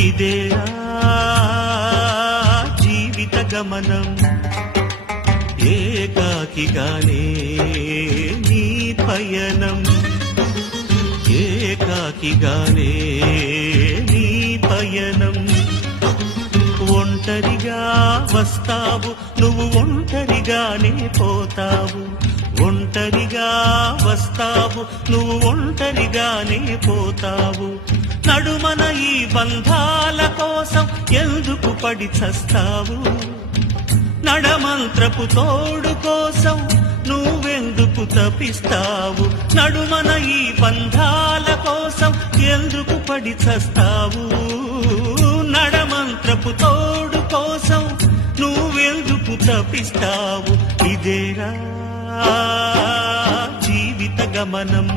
ఇదేరా జీవిత గమనం ఏకాకిగానే నీ పయనం ఏకాకిగానే నీ పయనం ఒంటరిగా వస్తావు నువ్వు ఒంటరిగానే పోతావు ఒంటరిగా వస్తావు నువ్వు ఒంటరిగానే పోతావు నడుమన ఈ బంధాల కోసం ఎందుకు పడి చస్తావు నడమంత్రపు తోడు కోసం నువ్వెందుకు తపిస్తావు నడుమన ఈ బంధాల కోసం ఎందుకు పడి చస్తావు నడమంత్రపు తోడు కోసం నువ్వెందుకు తపిస్తావు ఇదేరా జీవిత గమనం